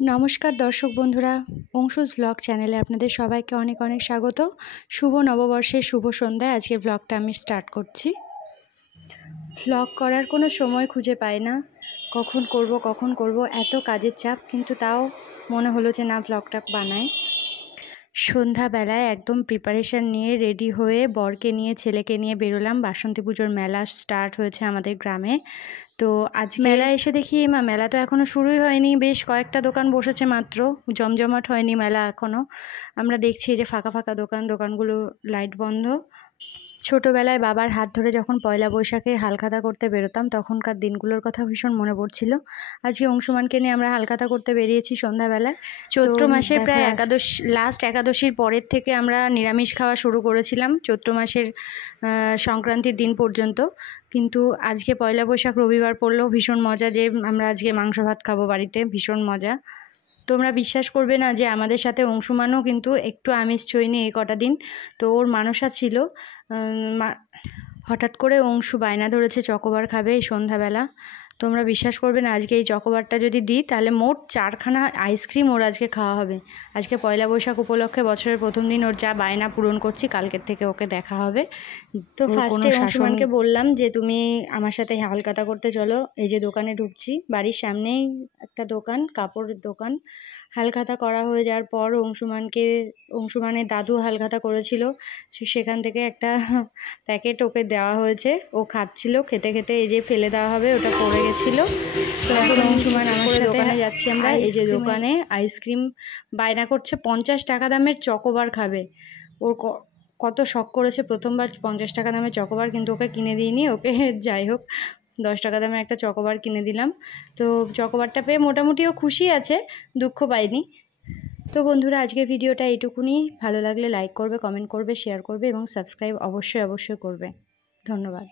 নমস্কার দর্শক বন্ধুরা, অংশুজ ব্লগ চ্যানেলে আপনাদের সবাইকে অনেক অনেক স্বাগত। শুভ নববর্ষের শুভ সন্ধ্যায় আজকের ব্লগটা আমি স্টার্ট করছি। ব্লগ করার কোনো সময় খুঁজে পাই না, কখন করব এত কাজের চাপ, কিন্তু তাও মনে হলো যে না, ব্লগটা বানাই। সন্ধ্যাবেলায় একদম প্রিপারেশান নিয়ে রেডি হয়ে বরকে নিয়ে ছেলেকে নিয়ে বেরোলাম। বাসন্তী পুজোর মেলা স্টার্ট হয়েছে আমাদের গ্রামে। তো আজ মেলা এসে দেখি মেলা তো এখনও শুরুই হয়নি, বেশ কয়েকটা দোকান বসেছে মাত্র, জমজমাট হয়নি মেলা এখনও। আমরা দেখছি যে ফাঁকা ফাঁকা দোকানগুলো লাইট বন্ধ। ছোটোবেলায় বাবার হাত ধরে যখন পয়লা বৈশাখে হালখাতা করতে বেরোতাম, তখনকার দিনগুলোর কথা ভীষণ মনে পড়ছিল। আজকে অংশুমানকে নিয়ে আমরা হালখাতা করতে বেরিয়েছি সন্ধ্যাবেলায়। চৈত্র মাসের প্রায় লাস্ট একাদশীর পরের থেকে আমরা নিরামিষ খাওয়া শুরু করেছিলাম, চৈত্র মাসের সংক্রান্তির দিন পর্যন্ত। কিন্তু আজকে পয়লা বৈশাখ রবিবার পড়লেও ভীষণ মজা যে আমরা আজকে মাংস ভাত খাবো বাড়িতে, ভীষণ মজা। তোমরা বিশ্বাস করবে না যে আমাদের সাথে অংশুমানও কিন্তু একটু আমিষ ছোঁয়নি এই কটা দিন। তো ওর মানসা ছিল। হঠাৎ করে অংশু বায়না ধরেছে চকোবার খাবে এই সন্ধ্যাবেলা। তোমরা বিশ্বাস করবে না, আজকে এই চকোবারটা যদি দিই তাহলে মোট 4খানা আইসক্রিম ওর আজকে খাওয়া হবে। আজকে পয়লা বৈশাখ উপলক্ষে বছরের প্রথম দিন ওর যা বায়না পূরণ করছি, কালকের থেকে ওকে দেখা হবে। তো ফার্স্টে অংশুমানকে বললাম যে তুমি আমার সাথে হালখাতা করতে চলো। এই যে দোকানে ঢুকছি, বাড়ির সামনেই একটা দোকান, কাপড়ের দোকান। হালখাতা করা হয়ে যাওয়ার পর অংশুমানের দাদু হালখাতা করেছিল, সেখান থেকে একটা প্যাকেট ওকে দেওয়া হয়েছে। ও খাচ্ছিল, খেতে খেতে এই যে ফেলে দেওয়া হবে ওটা পড়ে গেছিলো। তো এখন অংশুমান আমার সাথে দোকানে যাচ্ছি আমরা। এই যে দোকানে আইসক্রিম বায়না করছে, 50 টাকা দামের চকোবার খাবে। ওর কত শখ করেছে প্রথমবার 50 টাকা দামের চকোবার, কিন্তু ওকে কিনে দিইনি। ওকে যাই হোক 10 টাকা দামের একটা চকোবার কিনে দিলাম। তো চকোবারটা পেয়ে মোটামুটিও খুশি আছে, দুঃখ পাইনি। তো বন্ধুরা, আজকের ভিডিওটা এইটুকুনি। ভালো লাগলে লাইক করবে, কমেন্ট করবে, শেয়ার করবে এবং সাবস্ক্রাইব অবশ্যই করবে। ধন্যবাদ।